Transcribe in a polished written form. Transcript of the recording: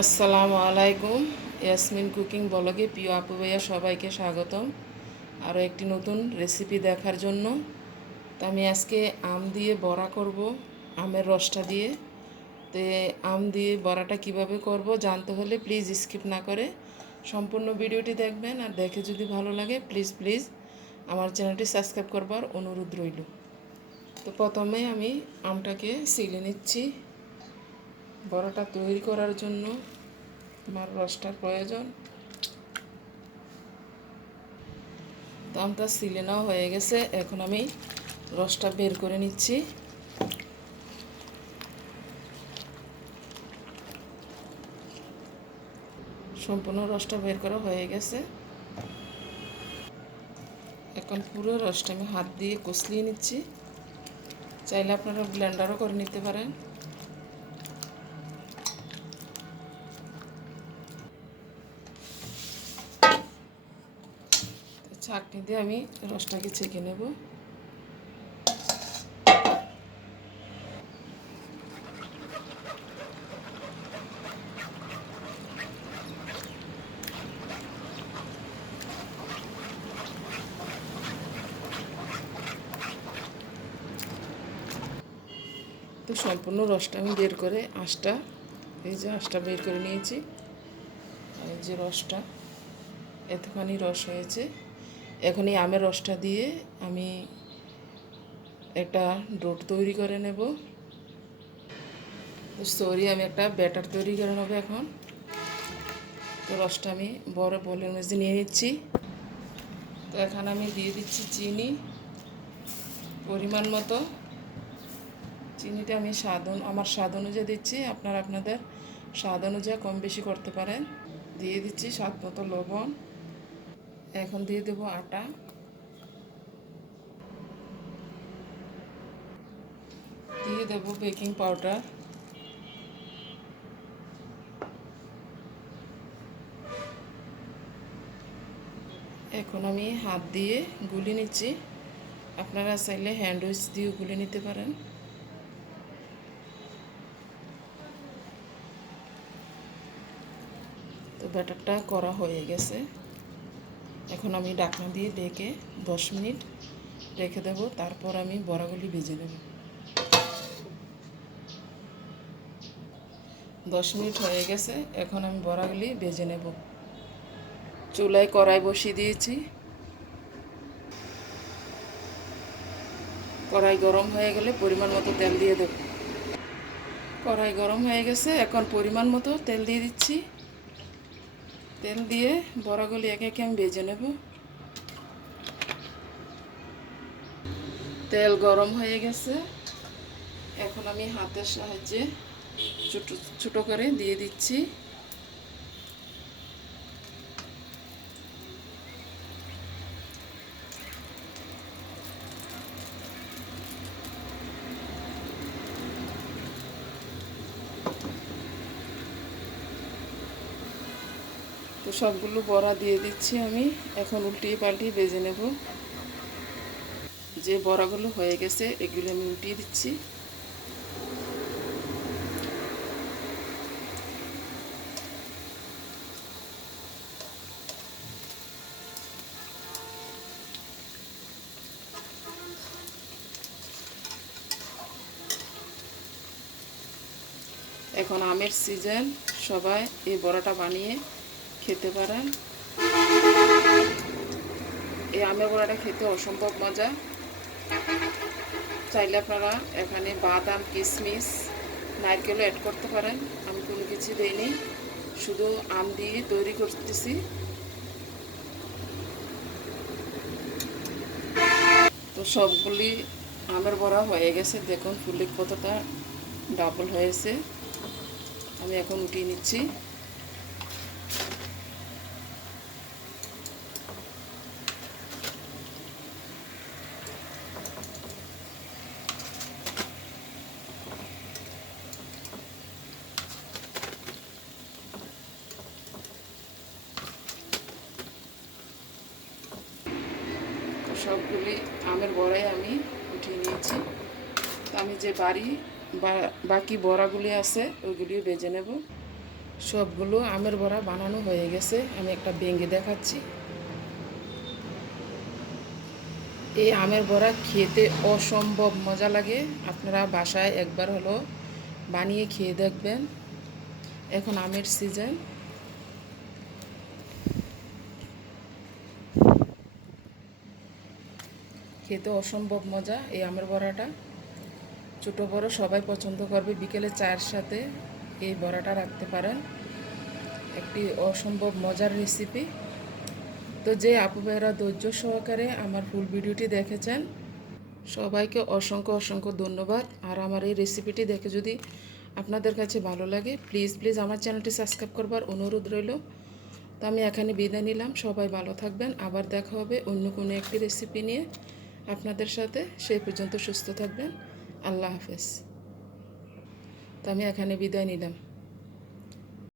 আসসালামু আলাইকুম। ইয়াসমিন কুকিং ব্লগে প্রিয় আপু ভাইয়া সবাইকে স্বাগতম আরও একটি নতুন রেসিপি দেখার জন্য। তো আমি আজকে আম দিয়ে বড়া করব, আমের রসটা দিয়ে। তো আম দিয়ে বড়াটা কিভাবে করব জানতে হলে প্লিজ স্কিপ না করে সম্পূর্ণ ভিডিওটি দেখবেন, আর দেখে যদি ভালো লাগে প্লিজ প্লিজ আমার চ্যানেলটি সাবস্ক্রাইব করবার অনুরোধ রইল। তো প্রথমে আমি আমটাকে ছিলে নিচ্ছি। বড়াটা তৈরি করার জন্য আমার রসটার প্রয়োজন। তো আমটা সিলে নেওয়া হয়ে গেছে, এখন আমি রসটা বের করে নিচ্ছি। সম্পূর্ণ রসটা বের করা হয়ে গেছে। এখন পুরো রসটা আমি হাত দিয়ে কষলিয়ে নিচ্ছি। চাইলে আপনারা ব্লেন্ডারও করে নিতে পারেন। ছাঁকনি দিয়ে আমি রসটাকে ছেঁকে নেব। তো সম্পূর্ণ রসটা আমি বের করে এই যে আঁশটা বের করে নিয়েছি। এই যে রসটা, এতখানি রস হয়েছে। এখন এই আমের রসটা দিয়ে আমি একটা ডো তৈরি করে নেব। আমি একটা ব্যাটার তৈরি করে নেবো এখন। তো রসটা আমি বড় বোলের মধ্যে নিয়ে নিচ্ছি। তো এখানে আমি দিয়ে দিচ্ছি চিনি পরিমাণ মতো। চিনিটা আমি আমার স্বাদ অনুযায়ী দিচ্ছি, আপনারা আপনাদের স্বাদ অনুযায়ী কম বেশি করতে পারেন। দিয়ে দিচ্ছি স্বাদ মতো লবণ। এখন দিয়ে দেবো আটা। দিয়ে দেবো বেকিং পাউডার। এখন আমি হাত দিয়ে গুলে নিচ্ছি, আপনারা চাইলে হ্যান্ড উইচ দিয়েও গুলে নিতে পারেন। তো ব্যাটারটা করা হয়ে গেছে। এখন আমি ঢাকনা দিয়ে ঢেকে 10 মিনিট রেখে দেব, তারপর আমি বড়াগুলি ভেজে নেব। 10 মিনিট হয়ে গেছে, এখন আমি বড়াগুলি ভেজে নেব। চুলায় কড়াই বসিয়ে দিয়েছি। কড়াই গরম হয়ে গেলে পরিমাণ মতো তেল দিয়ে দেব। কড়াই গরম হয়ে গেছে, এখন পরিমাণ মতো তেল দিয়ে দিচ্ছি। তেল দিয়ে বড়াগুলি একে একে আমি ভেজে নেব। তেল গরম হয়ে গেছে, এখন আমি হাতের সাহায্যে ছোটো ছোটো করে দিয়ে দিচ্ছি। তো সবগুলো বড়া দিয়ে দিচ্ছি আমি। এখন উল্টিয়ে পাল্টিয়ে ভেজে নেব। যে বড়াগুলো হয়ে গেছে এগুলো আমি উল্টিয়ে দিচ্ছি। এখন আমের সিজন, সবাই এই বড়াটা বানিয়ে খেতে পারেন। এই আমের বড়াটা খেতে অসম্ভব মজা। চাইলে আপনারা এখানে বাদাম, কিশমিশ, নারকেলও অ্যাড করতে পারেন। আমি কোনো কিছু দিইনি, শুধু আম দিয়ে তৈরি করতেছি। তো সবগুলি আমের বড়া হয়ে গেছে, দেখুন ফুলে কতটা ডাবল হয়েছে। আমি এখন উঠিয়ে নিচ্ছি। সবগুলি আমের বড়াই আমি উঠিয়ে নিয়েছি। তো আমি যে বাকি বড়াগুলি আছে ওইগুলিও ভেজে নেব। সবগুলো আমের বড়া বানানো হয়ে গেছে। আমি একটা ভেঙে দেখাচ্ছি। এই আমের বড়া খেতে অসম্ভব মজা লাগে। আপনারা বাসায় একবার হলো বানিয়ে খেয়ে দেখবেন। এখন আমের সিজন, খেতে অসম্ভব মজা এই আমের বড়াটা। ছোটো বড়ো সবাই পছন্দ করবে। বিকেলে চায়ের সাথে এই বড়াটা রাখতে পারেন। একটি অসম্ভব মজার রেসিপি। তো যে আপু ভাইয়েরা ধৈর্য সহকারে আমার ফুল ভিডিওটি দেখেছেন, সবাইকে অসংখ্য অসংখ্য ধন্যবাদ। আর আমার এই রেসিপিটি দেখে যদি আপনাদের কাছে ভালো লাগে, প্লিজ প্লিজ আমার চ্যানেলটি সাবস্ক্রাইব করবার অনুরোধ রইল। তো আমি এখানে বিদায় নিলাম। সবাই ভালো থাকবেন। আবার দেখা হবে অন্য কোনো একটি রেসিপি নিয়ে আপনাদের সাথে। সেই পর্যন্ত সুস্থ থাকবেন। আল্লাহ হাফেজ। তো আমি এখানে বিদায় নিলাম।